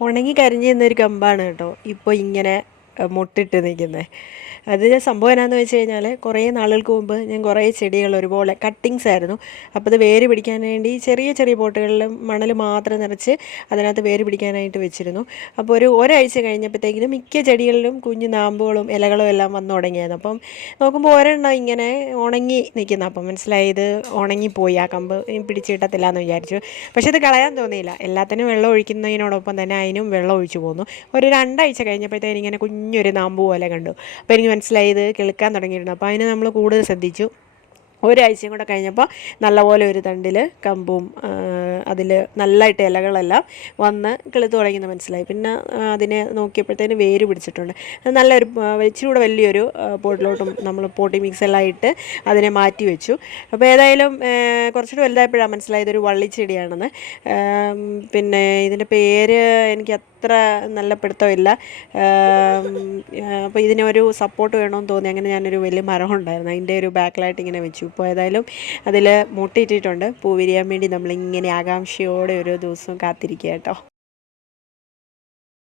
ഉണങ്ങി കരിഞ്ഞു നിന്നൊരു കമ്പാണ് കേട്ടോ. ഇപ്പോൾ ഇങ്ങനെ മുട്ടിട്ട് നിൽക്കുന്നത് അതിന്റെ സംഭവം എന്നാന്ന് വെച്ച് കഴിഞ്ഞാൽ കുറേ നാളുകൾക്ക് മുമ്പ് ഞാൻ കുറേ ചെടികൾ ഒരുപോലെ കട്ടിങ്സ് ആയിരുന്നു. അപ്പോൾ അത് വേര് പിടിക്കാൻ വേണ്ടി ചെറിയ ചെറിയ പോട്ടുകളിൽ മണൽ മാത്രം നിറച്ച് അതിനകത്ത് വേര് പിടിക്കാനായിട്ട് വെച്ചിരുന്നു. അപ്പോൾ ഒരു ഒരാഴ്ച കഴിഞ്ഞപ്പോഴത്തേക്കിനും മിക്ക ചെടികളിലും കുഞ്ഞു നാമ്പുകളും ഇലകളും എല്ലാം വന്നു തുടങ്ങിയായിരുന്നു. അപ്പം നോക്കുമ്പോൾ ഒരെണ്ണം ഇങ്ങനെ ഉണങ്ങി നിൽക്കുന്ന. അപ്പം മനസ്സിലായി ഇത് ഉണങ്ങിപ്പോയി. ആ കമ്പ് പിടിച്ച് കിട്ടത്തില്ല എന്ന് വിചാരിച്ചു. പക്ഷെ ഇത് കളയാൻ തോന്നിയില്ല. എല്ലാത്തിനും വെള്ളം ഒഴിക്കുന്നതിനോടൊപ്പം തന്നെ അതിനും വെള്ളം ഒഴിച്ചു പോന്നു. ഒരു രണ്ടാഴ്ച കഴിഞ്ഞപ്പോഴത്തേന് ഇങ്ങനെ കുഞ്ഞൊരു നാമ്പ് പോലെ കണ്ടു. അപ്പോൾ എനിക്ക് മനസ്സിലായി ഇത് തുടങ്ങിയിരുന്നു. അപ്പോൾ അതിനെ നമ്മൾ കൂടുതൽ ശ്രദ്ധിച്ചു. ഒരാഴ്ചയും കൂടെ കഴിഞ്ഞപ്പോൾ നല്ലപോലെ ഒരു തണ്ടിൽ കമ്പും അതിൽ നല്ലതായിട്ട് ഇലകളെല്ലാം വന്ന് കിളുത്ത് തുടങ്ങിയെന്ന് മനസ്സിലായി. പിന്നെ അതിനെ നോക്കിയപ്പോഴത്തേന് വേര് പിടിച്ചിട്ടുണ്ട്. നല്ലൊരു ഇച്ചിരി കൂടെ വലിയൊരു പോട്ടിലോട്ടും നമ്മൾ പോട്ടി മിക്സ് എല്ലാം ഇട്ട് അതിനെ മാറ്റി വെച്ചു. അപ്പോൾ ഏതായാലും കുറച്ചുകൂടി വലുതായപ്പോഴാണ് മനസ്സിലായത് ഒരു വള്ളിച്ചെടിയാണെന്ന്. പിന്നെ ഇതിന്റെ പേര് എനിക്ക് അത്ര നല്ല പിടുത്തമില്ല. അപ്പോൾ ഇതിനൊരു സപ്പോർട്ട് വേണമെന്ന് തോന്നി. അങ്ങനെ ഞാനൊരു വലിയ മരം ഉണ്ടായിരുന്നു അതിന്റെ ഒരു ബാക്കിലായിട്ട് ഇങ്ങനെ വെച്ചു. ഇപ്പോൾ ഏതായാലും അതിൽ മുട്ടിയിട്ടിട്ടുണ്ട്. പൂ വിരിയാൻ വേണ്ടി നമ്മളിങ്ങനെ ആകാംക്ഷയോടെ ഓരോ ദിവസവും കാത്തിരിക്കുക കേട്ടോ.